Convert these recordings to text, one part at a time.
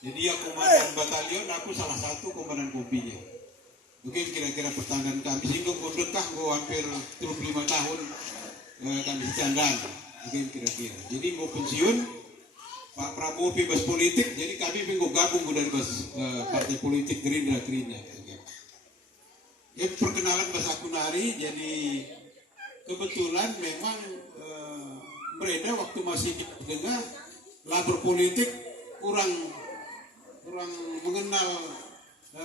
Jadi dia komandan batalion, aku salah satu komandan kopinya. Mungkin kira-kira pertanyaan kami, sehingga gue dekah gue hampir 35 tahun kami candan. Mungkin kira-kira. Jadi gue pensiun, Pak Prabowo bebas politik, jadi kami minggu gabung dari partai politik Gerindra. Ya, perkenalan Mas Akunari, jadi kebetulan memang mereka waktu masih di tengah labor politik kurang mengenal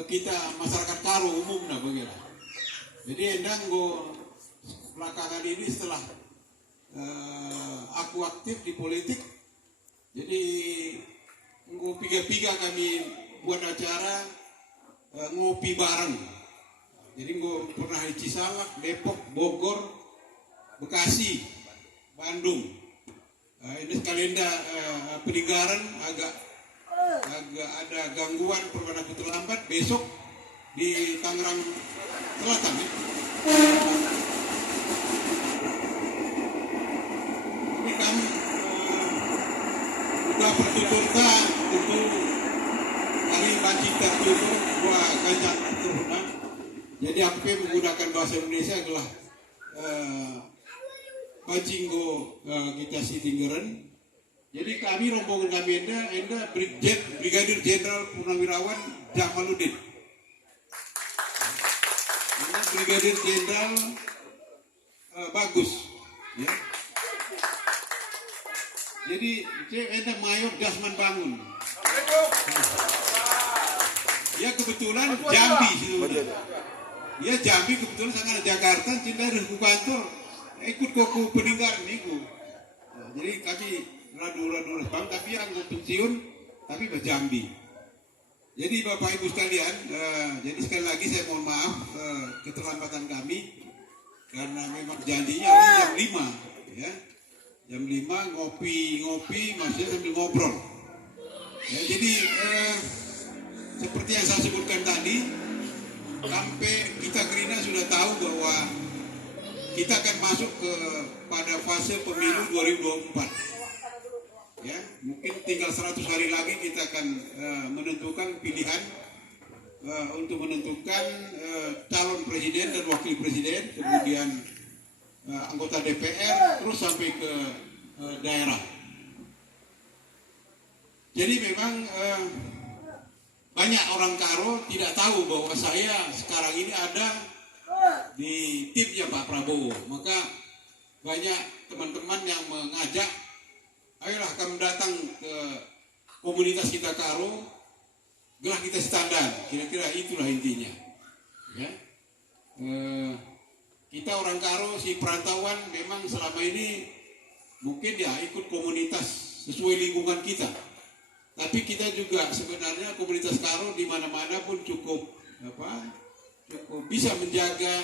kita masyarakat Karo umum nah begitu. Jadi endang go belakangan ini setelah aku aktif di politik, jadi go piga-piga kami buat acara ngopi bareng. Jadi go pernah di Cisalak, Depok, Bogor, Bekasi, Bandung. Ini sekalian peninggalan agak ada gangguan perjalanan terlambat besok di Tangerang Selatan ya. Ini kan udah pertuturta untuk kali banci tertutur gua gajah turunan. Jadi aku menggunakan bahasa Indonesia adalah bajinggo kita si Tinggeran. Jadi kami rombongan kami enda Brigadir Jenderal Purnawirawan Jamaluddin. Ini Brigadir Jenderal bagus. Ya. Jadi enda Mayor Dasman Bangun. Ya kebetulan Jambi situ. Ya Jambi kebetulan sangat Jakarta, cinta dari kantor ikut koku peninggalan niku. Jadi kami radu bang tapi yang pensiun tapi berjambi. Jadi Bapak Ibu sekalian, jadi sekali lagi saya mohon maaf keterlambatan kami karena memang janjinya jam 5 ya. Jam 5 ngopi masih sambil ngobrol. Ya, jadi seperti yang saya sebutkan tadi, sampai kita Gerindra sudah tahu bahwa kita akan masuk pada fase pemilu 2024. Ya, mungkin tinggal 100 hari lagi kita akan menentukan pilihan untuk menentukan calon presiden dan wakil presiden, kemudian anggota DPR, terus sampai ke daerah. Jadi memang banyak orang Karo tidak tahu bahwa saya sekarang ini ada di timnya Pak Prabowo. Maka banyak teman-teman yang mengajak, ayolah kamu datang ke komunitas kita Karo, gelah kita standar. Kira-kira itulah intinya. Ya. Kita orang Karo, si perantauan memang selama ini mungkin ya ikut komunitas sesuai lingkungan kita. Tapi kita juga sebenarnya komunitas Karo di mana-mana pun cukup bisa menjaga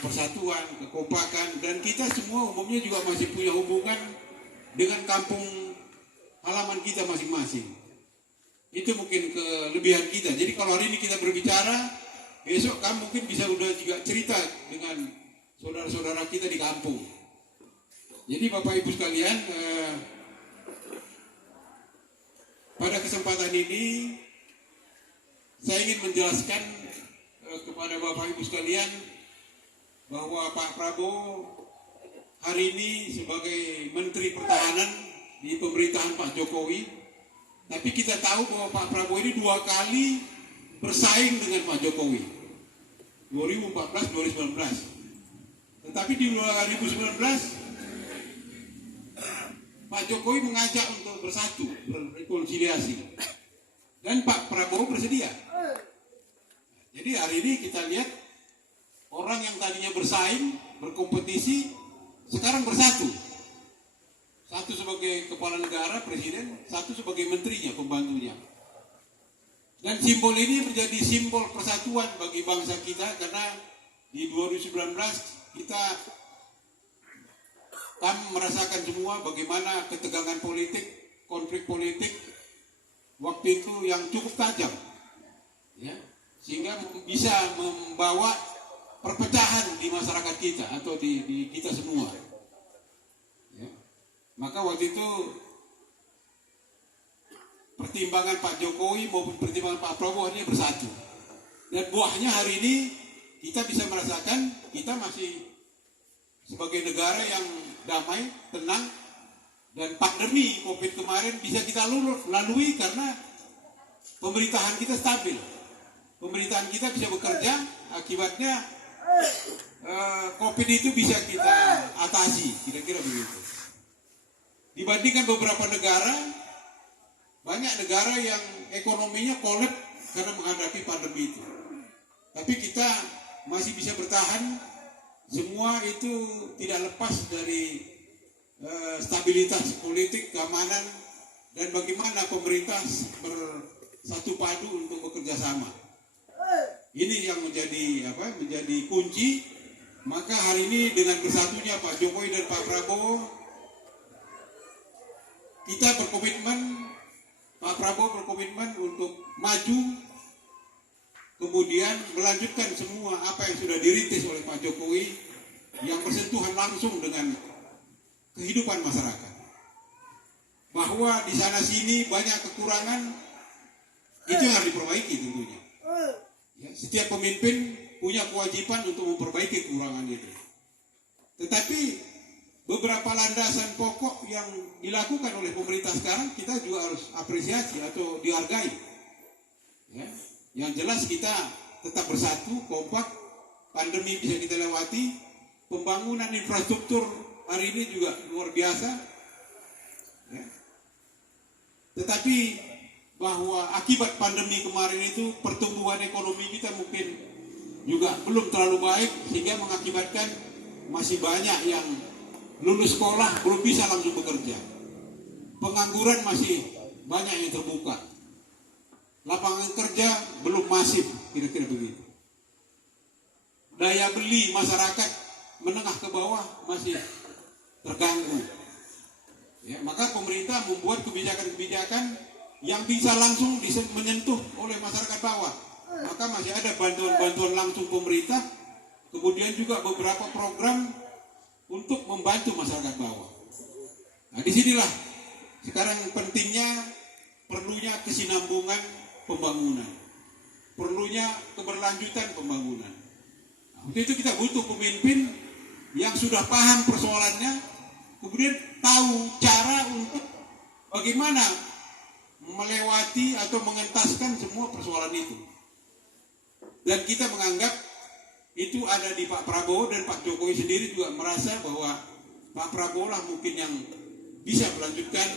persatuan, kekompakan, dan kita semua umumnya juga masih punya hubungan dengan kampung halaman kita masing-masing. Itu mungkin kelebihan kita. Jadi kalau hari ini kita berbicara, besok kamu mungkin bisa udah juga cerita dengan saudara-saudara kita di kampung. Jadi Bapak Ibu sekalian, pada kesempatan ini saya ingin menjelaskan kepada Bapak Ibu sekalian bahwa Pak Prabowo hari ini sebagai Menteri Pertahanan di pemerintahan Pak Jokowi, tapi kita tahu bahwa Pak Prabowo ini 2 kali bersaing dengan Pak Jokowi, 2014-2019. Tetapi di 2019 Pak Jokowi mengajak untuk bersatu, berrekonsiliasi, dan Pak Prabowo bersedia. Jadi hari ini kita lihat orang yang tadinya bersaing, berkompetisi, sekarang bersatu. Satu sebagai kepala negara, presiden, satu sebagai menterinya, pembantunya. Dan simbol ini menjadi simbol persatuan bagi bangsa kita, karena di 2019 kita kami merasakan semua bagaimana ketegangan politik, konflik politik waktu itu yang cukup tajam, ya, sehingga bisa membawa perpecahan di masyarakat kita atau di kita semua. Ya. Maka waktu itu pertimbangan Pak Jokowi maupun pertimbangan Pak Prabowo ini bersatu. Dan buahnya hari ini kita bisa merasakan kita masih sebagai negara yang damai, tenang, dan pandemi COVID kemarin bisa kita lalui karena pemerintahan kita stabil. Pemerintahan kita bisa bekerja, akibatnya COVID itu bisa kita atasi, kira-kira begitu. Dibandingkan beberapa negara, banyak negara yang ekonominya kolaps karena menghadapi pandemi itu. Tapi kita masih bisa bertahan, semua itu tidak lepas dari stabilitas politik, keamanan, dan bagaimana pemerintah bersatu padu untuk bekerja sama. Ini yang menjadi kunci. Maka hari ini dengan bersatunya Pak Jokowi dan Pak Prabowo, kita berkomitmen, Pak Prabowo berkomitmen untuk maju, kemudian melanjutkan semua apa yang sudah dirintis oleh Pak Jokowi yang bersentuhan langsung dengan kehidupan masyarakat. Bahwa di sana sini banyak kekurangan, itu yang harus diperbaiki tentunya. Ya, setiap pemimpin punya kewajiban untuk memperbaiki kekurangan itu. Tetapi beberapa landasan pokok yang dilakukan oleh pemerintah sekarang kita juga harus apresiasi atau dihargai. Ya, yang jelas kita tetap bersatu, kompak, pandemi bisa kita lewati, pembangunan infrastruktur hari ini juga luar biasa. Ya. Tetapi bahwa akibat pandemi kemarin itu pertumbuhan ekonomi kita mungkin juga belum terlalu baik, sehingga mengakibatkan masih banyak yang lulus sekolah belum bisa langsung bekerja. Pengangguran masih banyak yang terbuka. Lapangan kerja belum masif, kira-kira begitu. Daya beli masyarakat menengah ke bawah masih terganggu. Ya, maka pemerintah membuat kebijakan-kebijakan yang bisa langsung menyentuh oleh masyarakat bawah. Maka masih ada bantuan-bantuan langsung pemerintah, kemudian juga beberapa program untuk membantu masyarakat bawah. Nah, disinilah sekarang pentingnya, perlunya kesinambungan pembangunan, perlunya keberlanjutan pembangunan. Nah, untuk itu kita butuh pemimpin yang sudah paham persoalannya, kemudian tahu cara untuk bagaimana melewati atau mengentaskan semua persoalan itu. Dan kita menganggap itu ada di Pak Prabowo, dan Pak Jokowi sendiri juga merasa bahwa Pak Prabowo lah mungkin yang bisa melanjutkan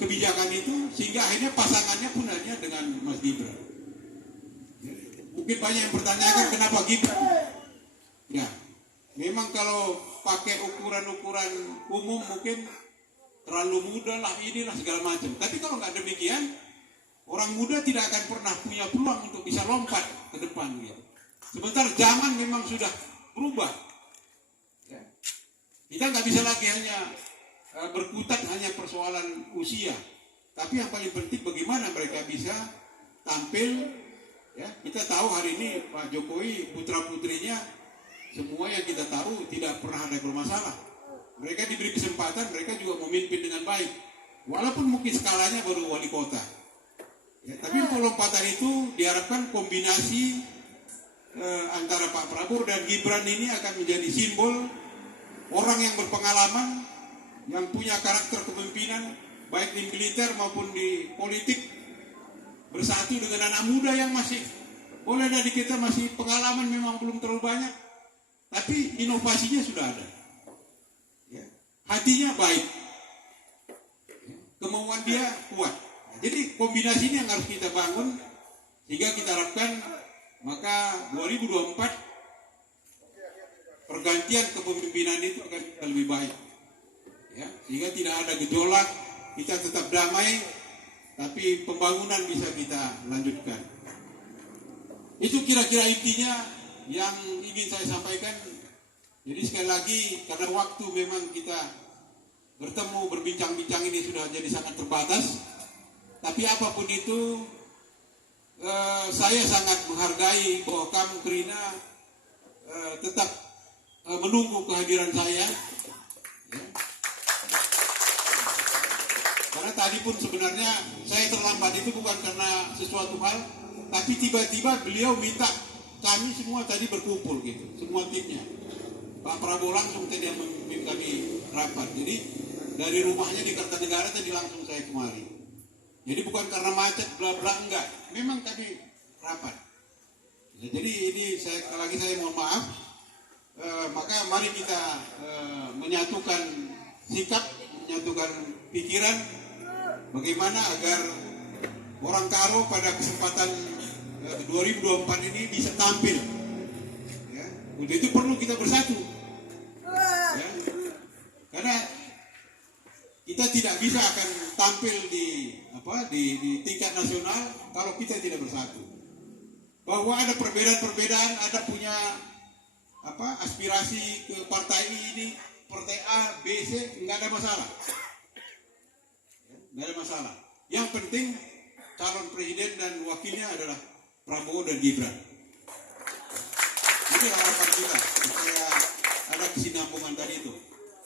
kebijakan itu, sehingga akhirnya pasangannya pun hanya dengan Mas Gibran. Mungkin banyak yang pertanyakan kenapa Gibran? Ya, memang kalau pakai ukuran-ukuran umum mungkin terlalu muda lah, inilah segala macam. Tapi kalau nggak demikian, orang muda tidak akan pernah punya peluang untuk bisa lompat ke depan gitu. Sebentar zaman memang sudah berubah. Ya. Kita nggak bisa lagi hanya berkutat hanya persoalan usia. Tapi yang paling penting bagaimana mereka bisa tampil. Ya, kita tahu hari ini Pak Jokowi putra-putrinya semua yang kita tahu tidak pernah ada bermasalah. Mereka diberi kesempatan, mereka juga memimpin dengan baik. Walaupun mungkin skalanya baru wali kota. Ya, tapi untuk lompatan itu diharapkan kombinasi antara Pak Prabowo dan Gibran ini akan menjadi simbol orang yang berpengalaman, yang punya karakter kepemimpinan, baik di militer maupun di politik, bersatu dengan anak muda yang masih, boleh dari kita masih pengalaman memang belum terlalu banyak, tapi inovasinya sudah ada. Ya, hatinya baik, ya, kemauan dia kuat. Jadi kombinasi ini yang harus kita bangun, sehingga kita harapkan maka 2024 pergantian kepemimpinan itu akan lebih baik. Ya, sehingga tidak ada gejolak, kita tetap damai, tapi pembangunan bisa kita lanjutkan. Itu kira-kira intinya yang ingin saya sampaikan. Jadi sekali lagi, karena waktu memang kita bertemu, berbincang-bincang ini sudah jadi sangat terbatas. Tapi apapun itu, saya sangat menghargai bahwa kamu Kerina tetap menunggu kehadiran saya. Ya. Karena tadi pun sebenarnya saya terlambat itu bukan karena sesuatu hal, tapi tiba-tiba beliau minta kami semua tadi berkumpul gitu, semua timnya. Pak Prabowo langsung tadi yang memimpin kami rapat. Jadi dari rumahnya di Kertanegara tadi langsung saya kemari. Jadi bukan karena macet bla bla, enggak. Memang kami rapat. Jadi ini sekali lagi saya mohon maaf. Maka mari kita menyatukan sikap, menyatukan pikiran, bagaimana agar orang Karo pada kesempatan 2024 ini bisa tampil. Ya, untuk itu perlu kita bersatu. Ya, karena kita tidak bisa akan tampil di tingkat nasional kalau kita tidak bersatu. Bahwa ada perbedaan-perbedaan, ada punya aspirasi ke partai ini, partai A, B, C, nggak ada masalah. Nggak ada masalah. Yang penting calon presiden dan wakilnya adalah Prabowo dan Gibran. Ini harapan kita supaya ada kesinambungan tadi itu.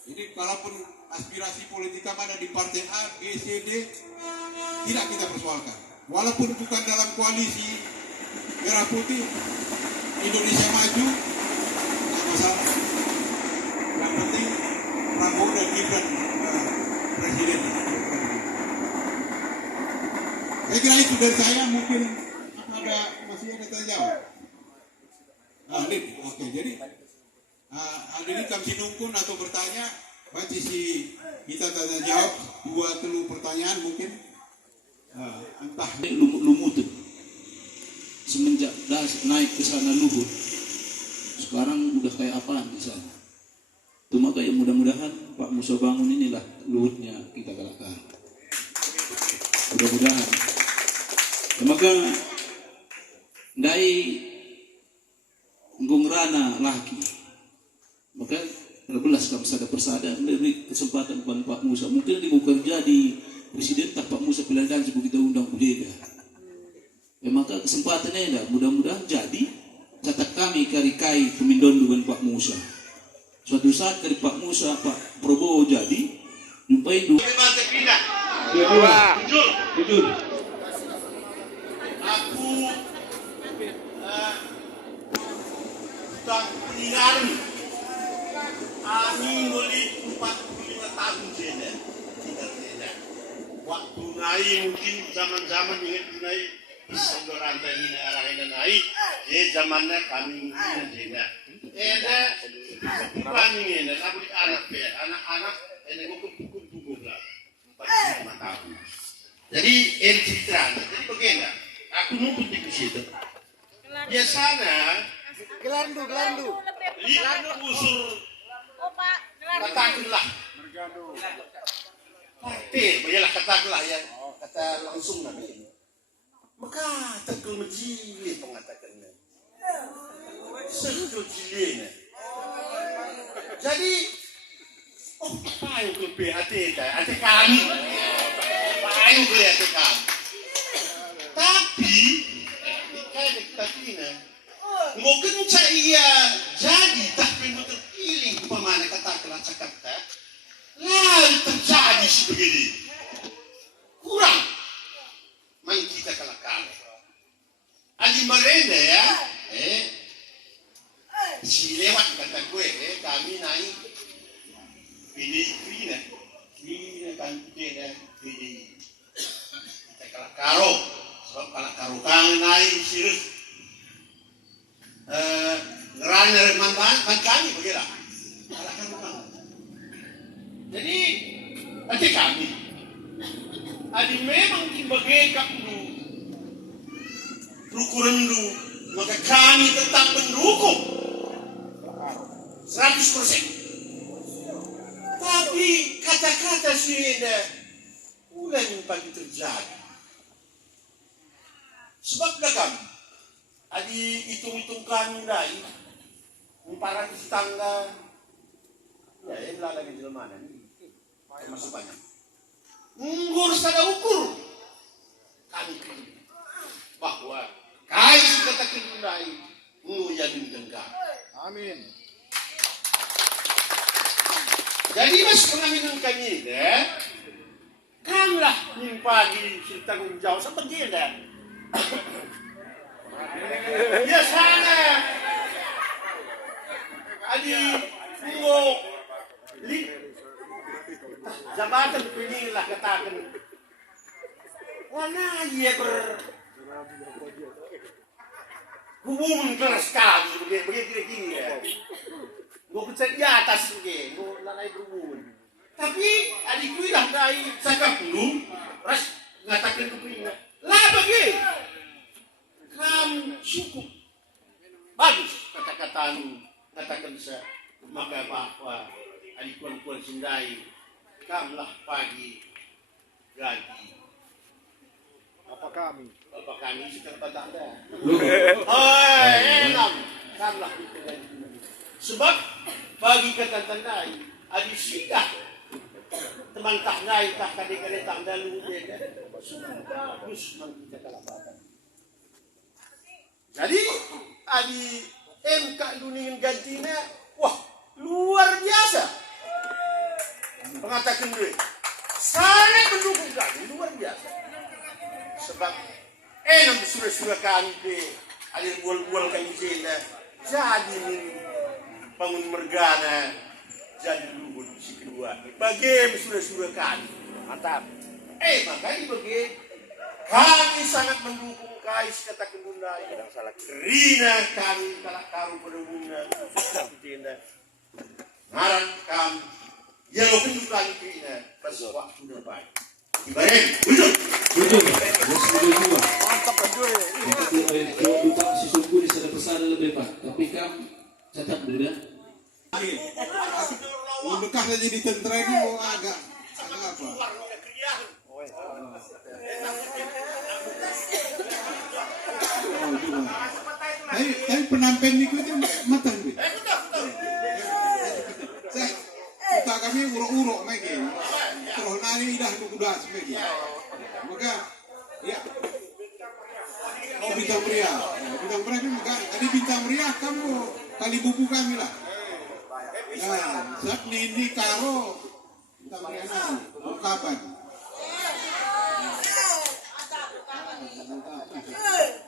Jadi kalaupun aspirasi politik ada di partai A, B, C, D, tidak kita persoalkan. Walaupun bukan dalam koalisi Merah Putih, Indonesia Maju, tidak masalah. Yang penting Prabowo dan Gibran presiden. Saya kira itu dari saya. Mungkin masih ada tanya jawab. Oke, jadi hadirin kami nungkun atau bertanya, baca si kita tanya jawab 2-3 pertanyaan mungkin. Entah lumut semenjak naik ke sana Luhut, sekarang udah kayak apaan di sana. Itu maka ya mudah-mudahan Pak Musa bangun inilah Luhutnya kita kalahkan. Mudah-mudahan. Ya, maka dai ngungrana laki. Maka belas kamu sada persada dari kesempatan Pak Musa. Mungkin dia bukan jadi presiden tak Pak Musa pilihan dan sebegitu undang budaya. Ya maka kesempatannya ada, mudah-mudahan jadi catat kami karikai pemindon dengan Pak Musa. Suatu saat dari Pak Musa, Pak Prabowo jadi jumpai dua. Jujur. Aku tak peninggalan. Kami mulai 45 tahun saja tinggal saja. Waktu naik mungkin zaman-zaman ingat naik sebelum rantai ini arahnya naik. Jadi zamannya kami mungkin saja. Bukan ini, tapi anak-anak ini kumpul-kumpul lah. 45 tahun. Jadi cerita, jadi bagaimana? Aku numpuk di situ. Biasanya Gelandu. lihat usul katakanlah. Partai, bayalah katakanlah ya, kata langsung nanti. Maka tegal menjili pengatakannya. Tegal jilinya. Jadi, apa yang ke PHT? Hati kami. Apa yang ke hati kami? Tapi, mungkin saya jadi tapi terpilih pemana katakanlah Jakarta lalu terjadi sebegini kurang main kita kalah adi merenda ya si lewat kata gue kami naik pilih kan pilih kita kalah karo sebab kalah karo kami naik sirus ngerana mantan kami begitu kalah karo kami jadi hati kami adi memang sebagai kamu rukurendu maka kami tetap mendukung 100%. Tapi kata-kata sudah mulai pagi terjadi. Sebab kami adi hitung-hitung kami dari 400 tangga ya yang lagi di mana nih masuk banyak. Ngurus ada ukur kami bahwa kami katakan mulai menguyakin dengkar. Amin. Jadi mas pengaminan kami ini, Kamlah pagi si tanggung jawab seperti itu. Ya sana. Adi bungo jabatan pilih lah katakan. Wala iya hubungan keras sekali begitu gini ya. Gue pencet di atas begini, gue lalai berhubungan. Tapi adikku dah dari sakap dulu, ras ngatakan kepingin. Lah bagi, kamu cukup bagus kata-katamu, katakan saya maka bahwa adik kuan-kuan sendai, kamulah pagi gaji. Apa kami? Bapak kami sekarang pada anda. Oh, enak, kamulah itu gaji. Sebab bagi kata tandai, adik sidah. Teman tak naik tak kadang-kadang tak dalu dia sudah bagus kita kalapatan. Jadi adi MK dunia gantinya wah luar biasa. Mengatakan duit sangat mendukung kami luar biasa. Sebab enam surah-surah kami ke ada bual-bual kami jenda jadi bangun mergana. Jadi dulu si kedua, bagi sudah kami, mantap. Makanya bagi kami sangat mendukung kais kata kendunda yang salah kerina kami kalau kamu berdua tenda ngaran kami yang pendudukan kerina pas waktu dan baik. Ibarat, wujud. Mantap aja. Bukan si sungguh di sana pesan lebih pak, tapi kamu catat dulu ya. Bekah saja di tentara ini mau agak apa? Oh juga. Tapi penampilan itu matang nih. Kita kami uruk-uruk lagi. Terus nari dah kudas lagi. Maka ya. Oh bintang pria kan maka ada bintang pria kamu kali buku kami lah. Nah, saat ini karo bintang pria nang kapan?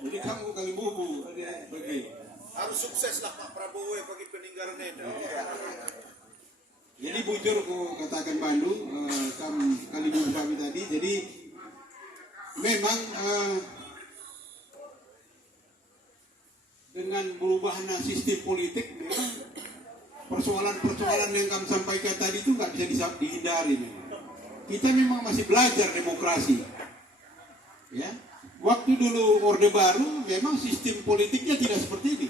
Jadi kamu kali buku bagi. Harus sukses lah Pak Prabowo bagi peninggalan ini. Jadi bujur aku katakan Bandung kali buku kami tadi. Jadi memang dengan berubahnya sistem politik memang persoalan-persoalan yang kami sampaikan tadi itu nggak bisa dihindari memang. Kita memang masih belajar demokrasi. Ya. Waktu dulu Orde Baru memang sistem politiknya tidak seperti ini.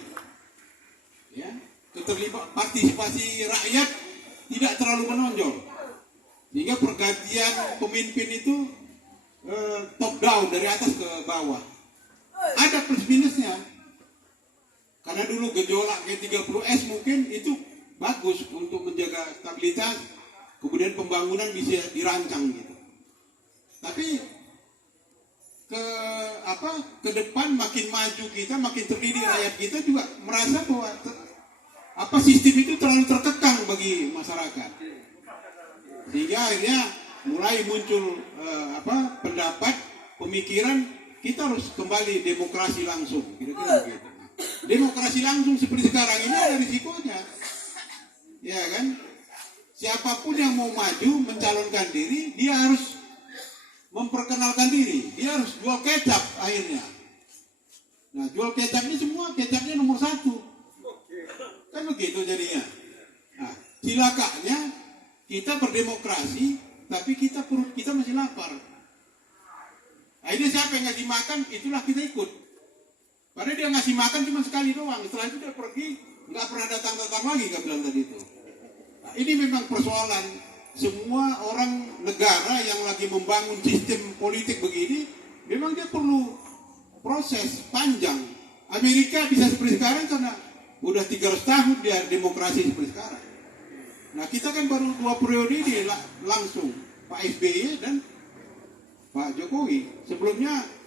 Ya. Keterlibatan partisipasi rakyat tidak terlalu menonjol. Sehingga pergantian pemimpin itu top down dari atas ke bawah. Ada plus minusnya. Karena dulu gejolak G30S mungkin itu bagus untuk menjaga stabilitas, kemudian pembangunan bisa dirancang gitu. Tapi ke depan makin maju kita, makin terdidik rakyat kita juga merasa bahwa sistem itu terlalu terkekang bagi masyarakat. Sehingga akhirnya mulai muncul pendapat, pemikiran kita harus kembali demokrasi langsung, kira-kira begitu. Demokrasi langsung seperti sekarang ini ada risikonya, ya kan? Siapapun yang mau maju mencalonkan diri, dia harus memperkenalkan diri, dia harus jual kecap akhirnya. Nah, jual kecap ini semua kecapnya nomor 1, kan begitu jadinya. Nah, cilakanya kita berdemokrasi, tapi perut kita masih lapar. Akhirnya siapa yang ngasih makan, itulah kita ikut. Padahal dia ngasih makan cuma sekali doang. Setelah itu dia pergi, nggak pernah datang-datang lagi, kan bilang tadi itu. Nah, ini memang persoalan semua orang negara yang lagi membangun sistem politik begini, memang dia perlu proses panjang. Amerika bisa seperti sekarang karena udah 300 tahun dia demokrasi seperti sekarang. Nah, kita kan baru 2 periode ini langsung Pak SBY dan Pak Jokowi. Sebelumnya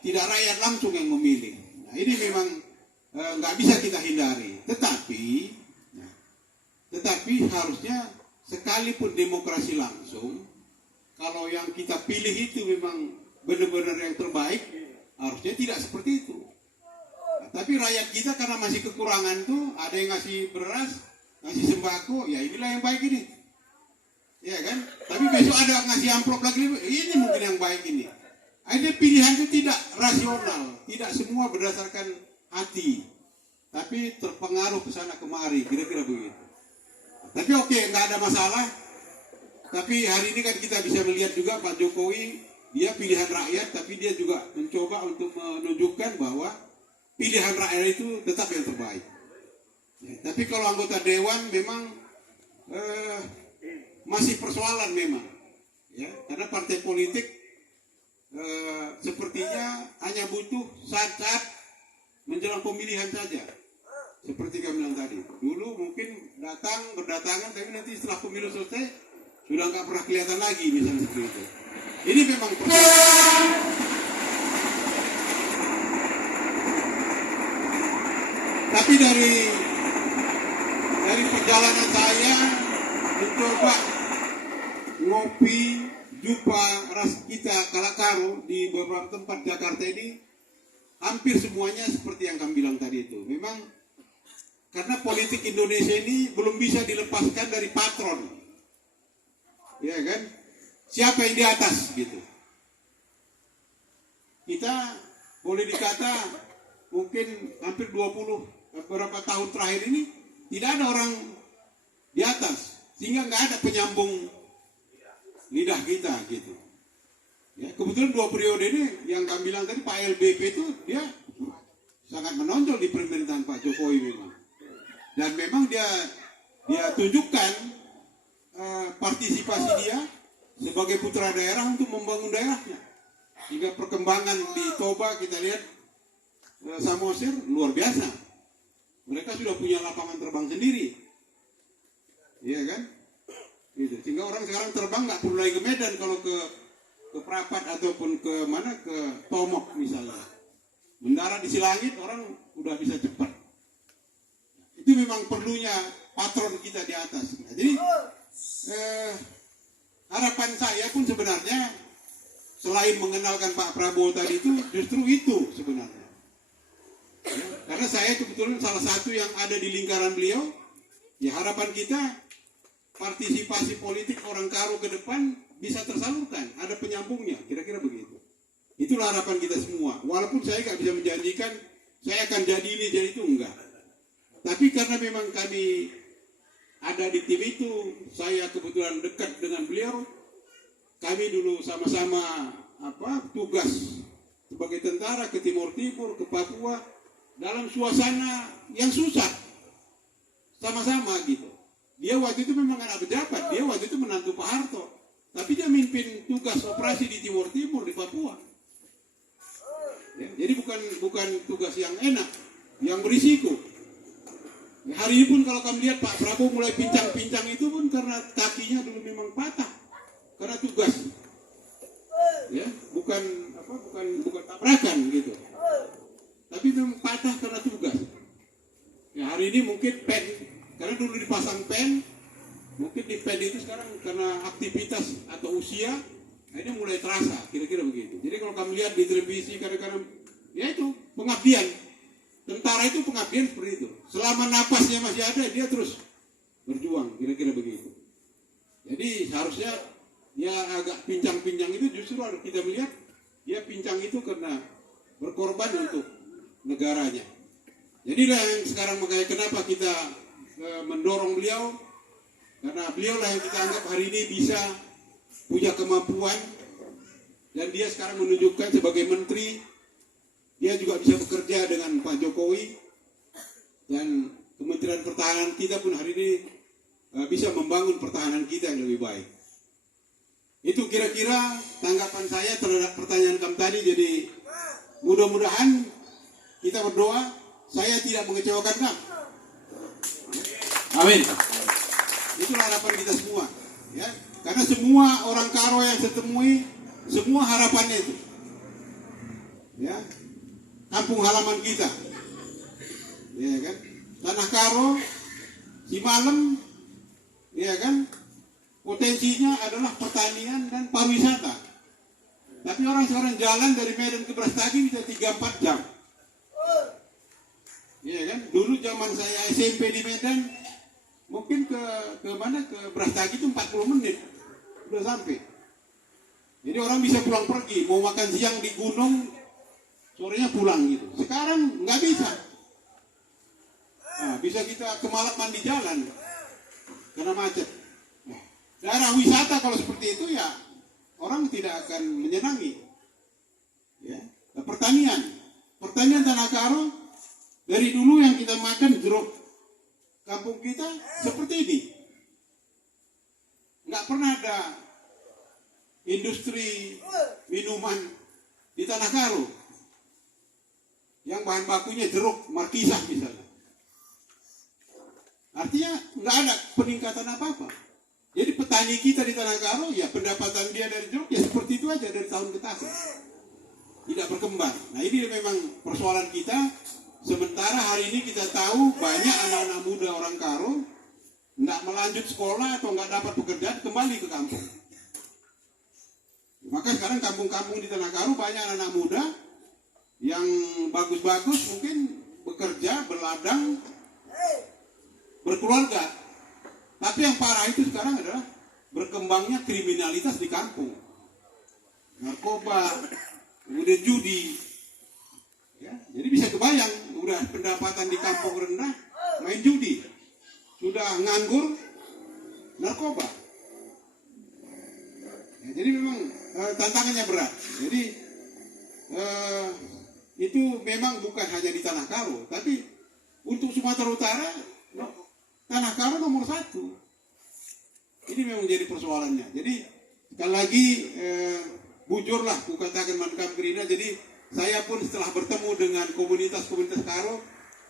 tidak rakyat langsung yang memilih. Nah, ini memang nggak bisa kita hindari. Tetapi harusnya sekalipun demokrasi langsung, kalau yang kita pilih itu memang benar-benar yang terbaik, harusnya tidak seperti itu. Nah, tapi rakyat kita karena masih kekurangan tuh, ada yang ngasih beras, ngasih sembako, ya inilah yang baik ini. Ya kan? Tapi besok ada ngasih amplop lagi, ini mungkin yang baik ini. Ada pilihan itu tidak rasional, tidak semua berdasarkan hati, tapi terpengaruh ke sana kemari, kira-kira begitu. Tapi oke, nggak ada masalah. Tapi hari ini kan kita bisa melihat juga Pak Jokowi, dia pilihan rakyat, tapi dia juga mencoba untuk menunjukkan bahwa pilihan rakyat itu tetap yang terbaik. Ya, tapi kalau anggota dewan memang masih persoalan memang, ya, karena partai politik sepertinya hanya butuh saat-saat menjelang pemilihan saja. Seperti kami bilang tadi, dulu mungkin berdatangan, tapi nanti setelah pemilu selesai sudah nggak pernah kelihatan lagi, misalnya seperti itu. Ini memang persoalan. Tapi dari perjalanan saya mencoba ngopi, jumpa ras kita Kalakaro di beberapa tempat Jakarta ini, hampir semuanya seperti yang kami bilang tadi itu. Memang karena politik Indonesia ini belum bisa dilepaskan dari patron, ya kan? Siapa yang di atas gitu? Kita boleh dikata mungkin hampir 20 beberapa tahun terakhir ini tidak ada orang di atas, sehingga nggak ada penyambung lidah kita gitu. Ya, kebetulan 2 periode ini yang kami bilang tadi, Pak LBP itu dia sangat menonjol di pemerintahan Pak Jokowi memang. Dan memang dia tunjukkan partisipasi dia sebagai putra daerah untuk membangun daerahnya. Hingga perkembangan di Toba kita lihat, Samosir luar biasa. Mereka sudah punya lapangan terbang sendiri, iya kan? Gitu. Sehingga orang sekarang terbang nggak perlu lagi ke Medan, kalau ke Prapat ataupun ke mana, ke Tomok misalnya. Mendarat di Silangit orang udah bisa cepat. Itu memang perlunya patron kita di atas. Nah, jadi harapan saya pun sebenarnya selain mengenalkan Pak Prabowo tadi itu, justru itu sebenarnya. Ya, karena saya kebetulan salah satu yang ada di lingkaran beliau, ya harapan kita partisipasi politik orang Karo ke depan bisa tersalurkan, ada penyambungnya, kira-kira begitu. Itulah harapan kita semua. Walaupun saya nggak bisa menjanjikan saya akan jadi ini, jadi itu, enggak. Tapi karena memang kami ada di tim itu, saya kebetulan dekat dengan beliau, kami dulu sama-sama tugas sebagai tentara ke Timur Timur, ke Papua, dalam suasana yang susah, sama-sama gitu. Dia waktu itu memang anak pejabat, dia waktu itu menantu Pak Harto, tapi dia mimpin tugas operasi di Timur Timur, di Papua. Ya, jadi bukan tugas yang enak, yang berisiko. Ya, hari ini pun kalau kami lihat Pak Prabowo mulai pincang-pincang itu pun karena kakinya dulu memang patah karena tugas. Ya, bukan tabrakan gitu. Tapi memang patah karena tugas. Ya, hari ini mungkin pen, karena dulu dipasang pen, mungkin di pen itu sekarang karena aktivitas atau usia, ini mulai terasa, kira-kira begitu. Jadi kalau kami lihat di televisi kadang-kadang, ya itu pengabdian. Tentara itu pengabdian seperti itu. Selama napasnya masih ada, dia terus berjuang, kira-kira begitu. Jadi seharusnya dia agak pincang-pincang itu justru harus kita melihat, dia pincang itu karena berkorban untuk negaranya. Jadi yang sekarang makanya kenapa kita mendorong beliau, karena beliau lah yang kita anggap hari ini bisa punya kemampuan, dan dia sekarang menunjukkan sebagai menteri dia juga bisa bekerja dengan Pak Jokowi, dan Kementerian Pertahanan kita pun hari ini bisa membangun pertahanan kita yang lebih baik. Itu kira-kira tanggapan saya terhadap pertanyaan kamu tadi. Jadi mudah-mudahan kita berdoa saya tidak mengecewakan kamu. Amin. Itulah harapan kita semua, ya. Karena semua orang Karo yang saya temui, semua harapannya itu, ya, kampung halaman kita, ya kan, Tanah Karo, Cimalem, ya kan, potensinya adalah pertanian dan pariwisata. Tapi orang sekarang jalan dari Medan ke Brastagi bisa 3-4 jam. Iya kan? Dulu zaman saya SMP di Medan, mungkin ke mana, ke Brastagi itu 40 menit udah sampai. Jadi orang bisa pulang pergi, mau makan siang di gunung, sorenya pulang gitu. Sekarang nggak bisa. Nah, bisa kita kemalaman di jalan karena macet. Nah, daerah wisata kalau seperti itu ya orang tidak akan menyenangi. Ya. Nah, pertanian Tanah Karo dari dulu yang kita makan jeruk kampung kita seperti ini. Nggak pernah ada industri minuman di Tanah Karo yang bahan bakunya jeruk markisah misalnya. Artinya nggak ada peningkatan apa-apa. Jadi petani kita di Tanah Karo ya pendapatan dia dari jeruk ya seperti itu aja dari tahun ke tahun. Tidak berkembang. Nah ini memang persoalan kita. Sementara hari ini kita tahu banyak anak-anak muda orang Karo nggak melanjut sekolah atau nggak dapat pekerjaan kembali ke kampung. Maka sekarang kampung-kampung di Tanah Karo banyak anak-anak muda yang bagus-bagus mungkin bekerja, berladang, berkeluarga. Tapi yang parah itu sekarang adalah berkembangnya kriminalitas di kampung. Narkoba, kemudian judi. Ya, jadi bisa kebayang, udah pendapatan di kampung rendah, main judi. Sudah nganggur, narkoba. Ya, jadi memang tantangannya berat. Jadi itu memang bukan hanya di Tanah Karo, tapi untuk Sumatera Utara, Tanah Karo nomor 1. Ini memang jadi persoalannya. Jadi sekali lagi bujurlah, kukatakan Mankam Gerindra. Jadi saya pun setelah bertemu dengan komunitas-komunitas Karo,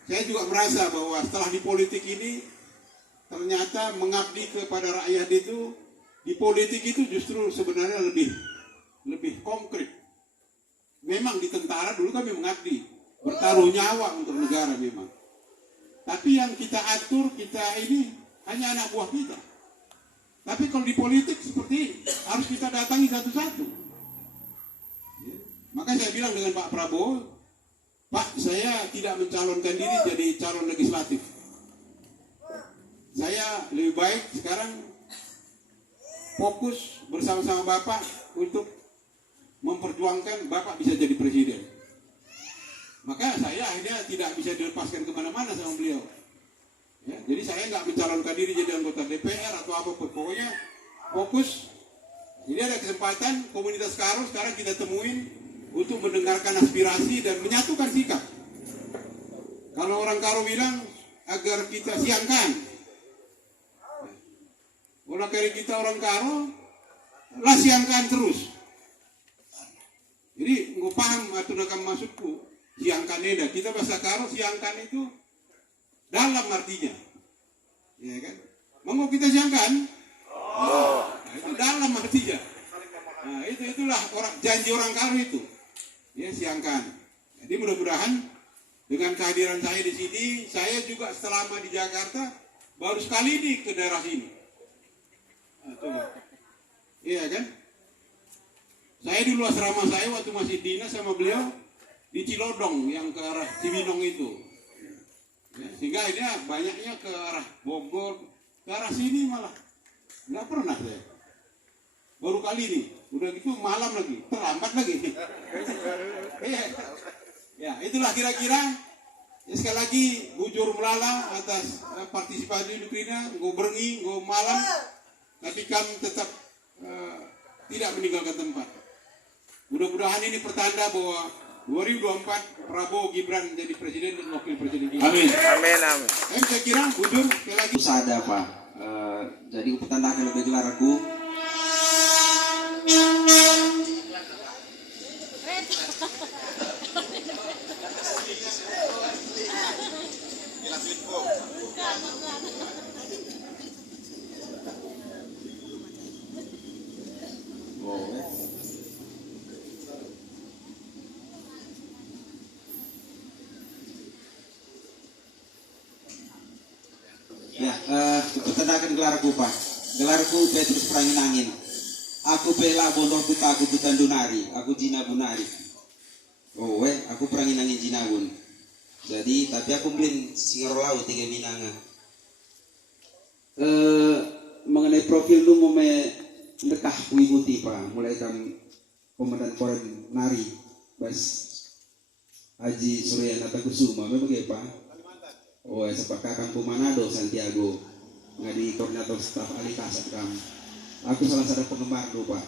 saya juga merasa bahwa setelah di politik ini ternyata mengabdi kepada rakyat itu, di politik itu justru sebenarnya lebih konkret. Memang di tentara dulu kami mengabdi, bertaruh nyawa untuk negara memang. Tapi yang kita atur, kita ini hanya anak buah kita. Tapi kalau di politik seperti harus kita datangi satu-satu. Maka saya bilang dengan Pak Prabowo, Pak, saya tidak mencalonkan diri jadi calon legislatif. Saya lebih baik sekarang fokus bersama-sama Bapak untuk memperjuangkan Bapak bisa jadi presiden. Maka saya akhirnya tidak bisa dilepaskan kemana-mana sama beliau. Ya, jadi saya nggak mencalonkan diri jadi anggota DPR atau apapun. Pokoknya fokus. Jadi ada kesempatan komunitas Karo sekarang kita temuin untuk mendengarkan aspirasi dan menyatukan sikap. Kalau orang Karo bilang agar kita siangkan. Kalau kali kita orang Karo, lah siangkan terus. Jadi nggak paham atau nakam maksudku. Siangkan eda. Kita bahasa Karo siangkan itu dalam artinya. Ya kan? Mau kita siangkan? Nah, itu dalam artinya. Nah, itulah janji orang Karo itu. Ya, siangkan. Jadi mudah-mudahan dengan kehadiran saya di sini, saya juga selama di Jakarta baru sekali ini ke daerah sini. Nah, coba. Iya kan? Saya dulu asrama saya waktu masih dinas sama beliau di Cilodong yang ke arah Cibinong itu. Ya, sehingga ini banyaknya ke arah Bogor, ke arah sini malah. Nggak pernah saya. Baru kali ini. Udah gitu malam lagi, terlambat lagi. Ya, itulah kira-kira. Ya, sekali lagi bujur melala atas partisipasi Ukraina, go berengi, go malam. Tapi kami tetap tidak meninggalkan tempat. Mudah-mudahan ini pertanda bahwa 2024 Prabowo Gibran jadi presiden dan wakil presiden kita. Amin. Amin, amin. Saya kira bujur sekali lagi. Sada Pak. Jadi pertandaan lebih gelar aku. Ya, pertandaan gelar aku Pak. gelarku Petrus Perangin Angin. Aku pela bondoh ku aku Tandunari, aku Jina Bunari. Oh aku Perangin Angin Jinabun. Jadi tapi aku belum singar laut tiga binanga. Mengenai profil lu mau dekah mengikuti pak, mulai kam komandan Koren Nari, Bas Haji Suryanata Kusuma, memang pak. Oh sepakat kampung Manado Santiago, ngadi koordinator staf ahli kasat kam. Aku salah satu penggemar lu pak.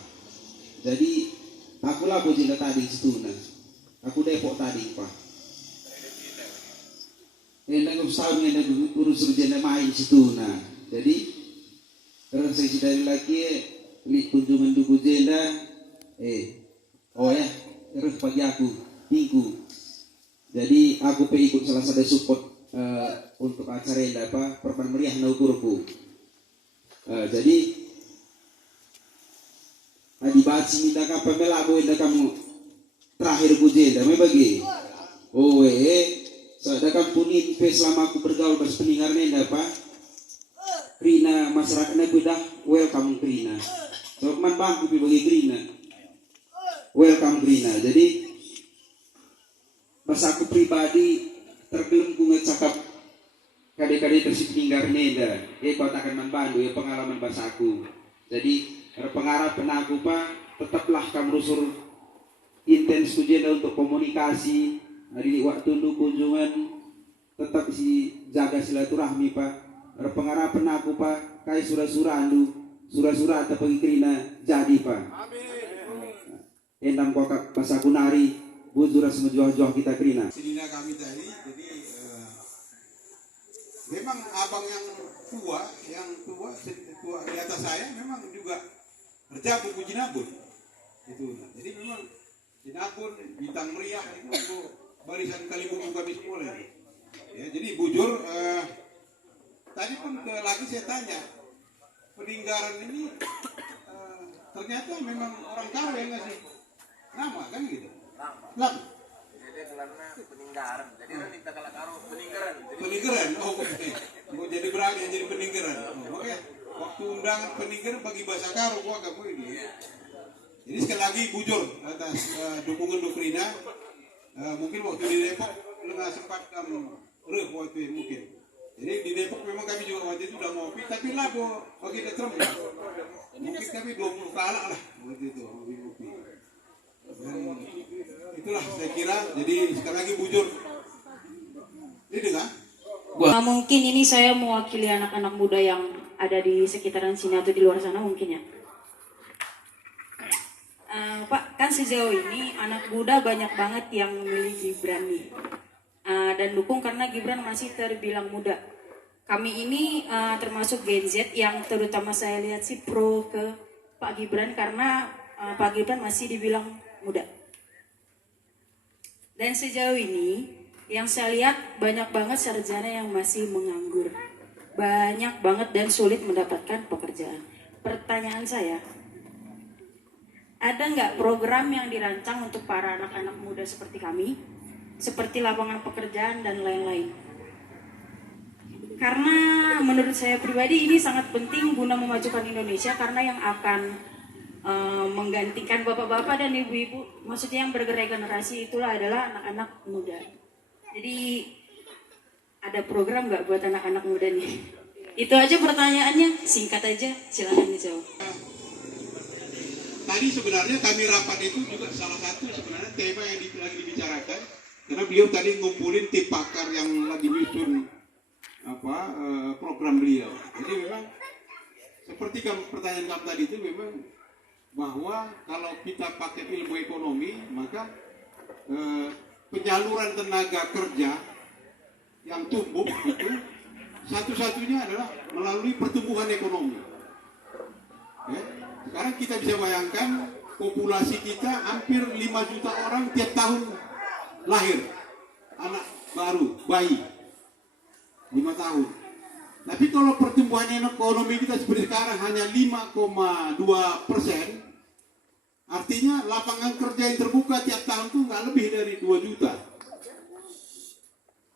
Jadi aku lagu jina tadi situ nah. Aku Depok tadi pak. Enak setahun enak urus urjana main situ nah. Jadi terus saya dari lagi li kunjungan duku jenda terus pagi aku minggu. Jadi aku ikut salah satu support untuk acara yang perpan meriah naukurku. Jadi adi baci minta kapal melabo indah kamu terakhir kujenda me bagi. Sedangkan punin selama aku bergaul pas peninggalan nenda Rina masyarakatnya beda welcome Rina. So man bangku bagi Rina. Welcome Rina. Jadi pas aku pribadi tergelembung ngecakap kade-kade tersebut tinggal nenda. Kau takkan man bandu pengalaman bahasa aku. Jadi pengarah penaku tetaplah kamu rusur intens kujenda untuk komunikasi. Hari waktu lu kunjungan tetap si jaga silaturahmi pengarah aku kai surah-surah atau pengikirina jadi endam kokak pas aku nari bujura semejoh-joh kita kerina Sedina kami tadi jadi memang abang yang tua di atas saya memang juga kerja buku Jinabun itu. Jadi memang Jinabun bintang meriah itu barisan kalibuku kami semua ya. Jadi bujur tadi pun lagi saya tanya peninggaran ini ternyata memang orang Karo yang ngasih nama kan gitu. Nama. Jadi karena peninggaran. Jadi orang minta kalau Karo peninggaran. Peninggaran. Oh mau jadi berani jadi peninggaran. Makanya waktu undangan peninggaran bagi bahasa Karo gua agak ini. Jadi sekali lagi bujur atas dukungan Dukrina. Mungkin waktu di Depok nggak sempat waktu mungkin. Jadi di Depok memang kami juga waktu itu udah ngopi, tapi lagu bagi Trump ya. Mungkin kami 20 kalah lah waktu itu ngopi. Dan itulah saya kira. Jadi sekali lagi bujur. Ini dengar? Mungkin ini saya mewakili anak-anak muda yang ada di sekitaran sini atau di luar sana mungkin ya. Pak, kan sejauh ini anak muda banyak banget yang memilih Gibran nih. Dan dukung karena Gibran masih terbilang muda. Kami ini termasuk Gen Z yang terutama saya lihat sih pro ke Pak Gibran karena Pak Gibran masih dibilang muda. Dan sejauh ini yang saya lihat banyak banget sarjana yang masih menganggur. Banyak banget dan sulit mendapatkan pekerjaan. Pertanyaan saya, ada nggak program yang dirancang untuk para anak-anak muda seperti kami? Seperti lapangan pekerjaan dan lain-lain. Karena menurut saya pribadi ini sangat penting guna memajukan Indonesia karena yang akan menggantikan bapak-bapak dan ibu-ibu, maksudnya yang bergenerasi itulah adalah anak-anak muda. Jadi ada program nggak buat anak-anak muda nih? Itu aja pertanyaannya, singkat aja, silakan dijawab. Tadi sebenarnya kami rapat itu juga salah satu sebenarnya tema yang lagi dibicarakan. Karena beliau tadi ngumpulin tim pakar yang lagi nyusun program beliau. Jadi memang seperti pertanyaan kamu tadi itu memang bahwa kalau kita pakai ilmu ekonomi maka penyaluran tenaga kerja yang tumbuh itu satu-satunya adalah melalui pertumbuhan ekonomi. Ya. Sekarang kita bisa bayangkan populasi kita hampir 5 juta orang tiap tahun lahir anak baru, bayi 5 tahun. Tapi kalau pertumbuhan ekonomi kita seperti sekarang hanya 5,2%, artinya lapangan kerja yang terbuka tiap tahun itu nggak lebih dari 2 juta.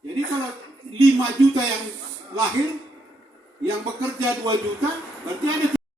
Jadi kalau 5 juta yang lahir, yang bekerja 2 juta, berarti ada